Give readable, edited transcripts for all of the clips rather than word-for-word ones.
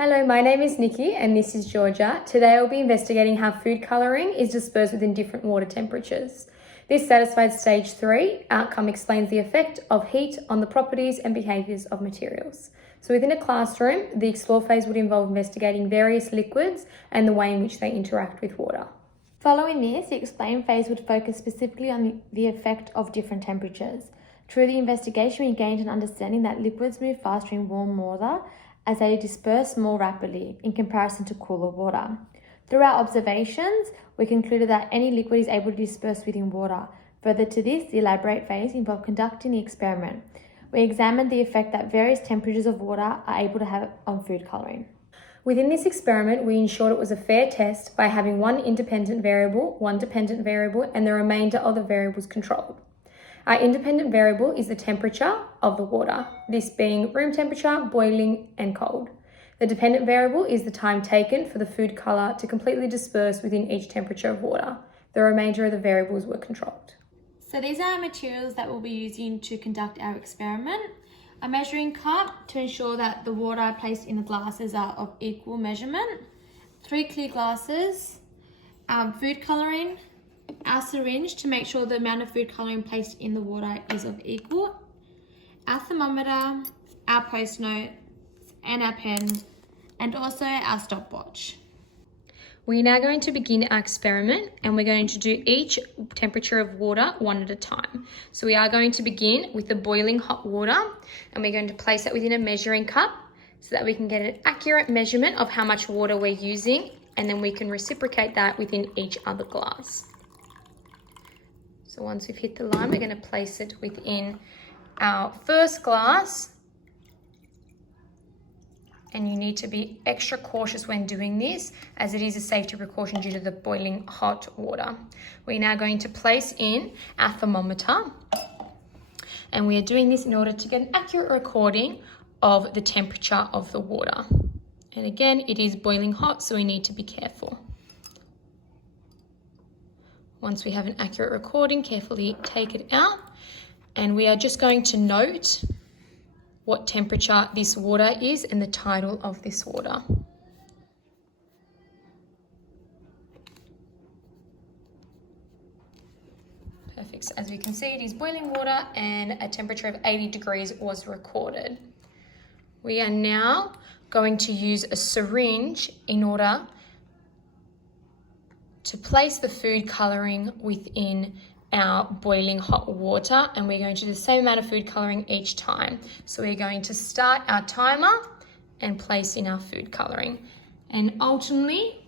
Hello, my name is Nikki and this is Georgia. Today I'll be investigating how food colouring is dispersed within different water temperatures. This satisfied stage 3 outcome explains the effect of heat on the properties and behaviours of materials. So within a classroom, the explore phase would involve investigating various liquids and the way in which they interact with water. Following this, the explain phase would focus specifically on the effect of different temperatures. Through the investigation, we gained an understanding that liquids move faster in warm water as they disperse more rapidly in comparison to cooler water. Through our observations, we concluded that any liquid is able to disperse within water. Further to this, the elaborate phase involved conducting the experiment. We examined the effect that various temperatures of water are able to have on food colouring. Within this experiment, we ensured it was a fair test by having one independent variable, one dependent variable, and the remainder of the variables controlled. Our independent variable is the temperature of the water, this being room temperature, boiling, and cold. The dependent variable is the time taken for the food colour to completely disperse within each temperature of water. The remainder of the variables were controlled. So these are our materials that we'll be using to conduct our experiment. A measuring cup to ensure that the water placed in the glasses are of equal measurement, 3 clear glasses, our food colouring, our syringe to make sure the amount of food colouring placed in the water is of equal, our thermometer, our post notes, and our pen, and also our stopwatch. We're now going to begin our experiment and we're going to do each temperature of water one at a time. So we are going to begin with the boiling hot water and we're going to place it within a measuring cup so that we can get an accurate measurement of how much water we're using, and then we can reciprocate that within each other glass. So once we've hit the line, we're going to place it within our first glass. And you need to be extra cautious when doing this, as it is a safety precaution due to the boiling hot water. We're now going to place in our thermometer, and we are doing this in order to get an accurate recording of the temperature of the water. And again, it is boiling hot, so we need to be careful. Once we have an accurate recording, carefully take it out, and we are just going to note what temperature this water is and the title of this water. Perfect. So as we can see, it is boiling water and a temperature of 80 degrees was recorded. We are now going to use a syringe in order to place the food colouring within our boiling hot water, and we're going to do the same amount of food colouring each time. So we're going to start our timer and place in our food colouring. And ultimately,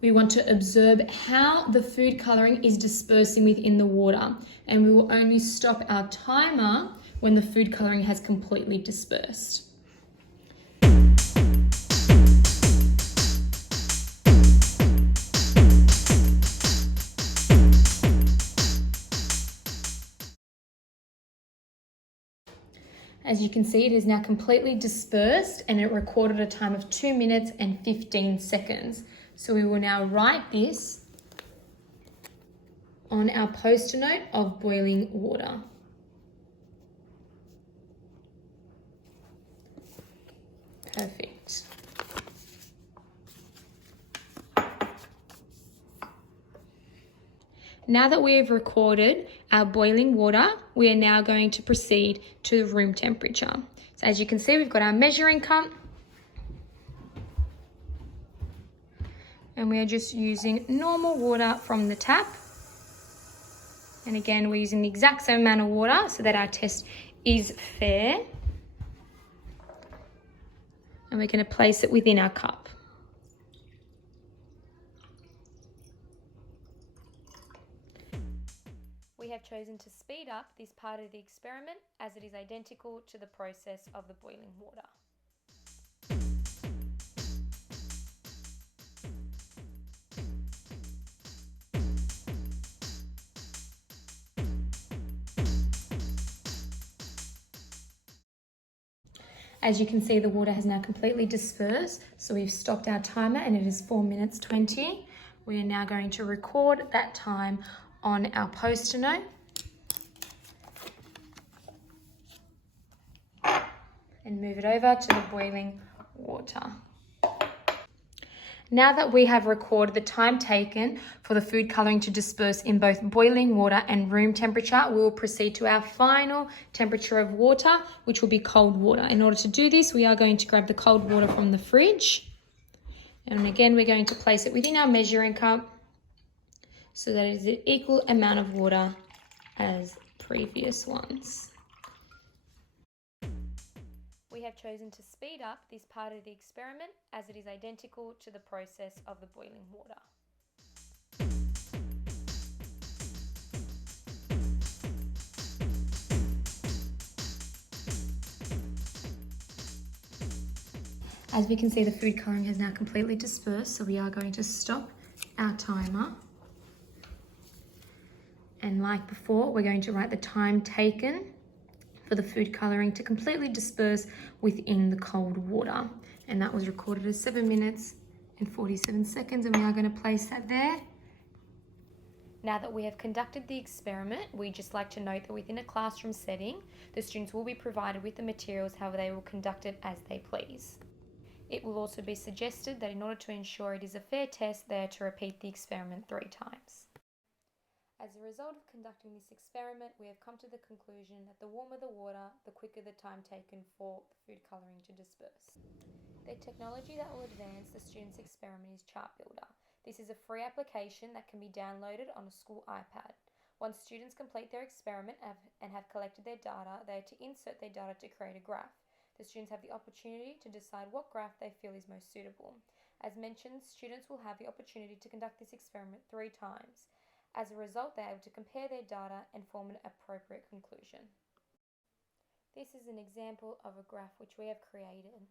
we want to observe how the food colouring is dispersing within the water. And we will only stop our timer when the food colouring has completely dispersed. As you can see, it is now completely dispersed and it recorded a time of 2 minutes and 15 seconds. So we will now write this on our post-it note of boiling water. Perfect. Now that we have recorded our boiling water, we are now going to proceed to room temperature. So as you can see, we've got our measuring cup, and we are just using normal water from the tap. And again, we're using the exact same amount of water so that our test is fair. And we're going to place it within our cup. We have chosen to speed up this part of the experiment as it is identical to the process of the boiling water. As you can see, the water has now completely dispersed, so we've stopped our timer and it is 4 minutes 20. We are now going to record that time on our post-it note. And move it over to the boiling water. Now that we have recorded the time taken for the food colouring to disperse in both boiling water and room temperature, we will proceed to our final temperature of water, which will be cold water. In order to do this, we are going to grab the cold water from the fridge. And again, we're going to place it within our measuring cup so that it is an equal amount of water as previous ones. We have chosen to speed up this part of the experiment as it is identical to the process of the boiling water. As we can see, the food colouring has now completely dispersed, so we are going to stop our timer. And like before, we're going to write the time taken for the food colouring to completely disperse within the cold water. And that was recorded as 7 minutes and 47 seconds, and we are going to place that there. Now that we have conducted the experiment, we'd just like to note that within a classroom setting, the students will be provided with the materials, however they will conduct it as they please. It will also be suggested that in order to ensure it is a fair test, they are to repeat the experiment 3 times. As a result of conducting this experiment, we have come to the conclusion that the warmer the water, the quicker the time taken for food colouring to disperse. The technology that will advance the students' experiment is Chart Builder. This is a free application that can be downloaded on a school iPad. Once students complete their experiment and have collected their data, they are to insert their data to create a graph. The students have the opportunity to decide what graph they feel is most suitable. As mentioned, students will have the opportunity to conduct this experiment 3 times. As a result, they are able to compare their data and form an appropriate conclusion. This is an example of a graph which we have created.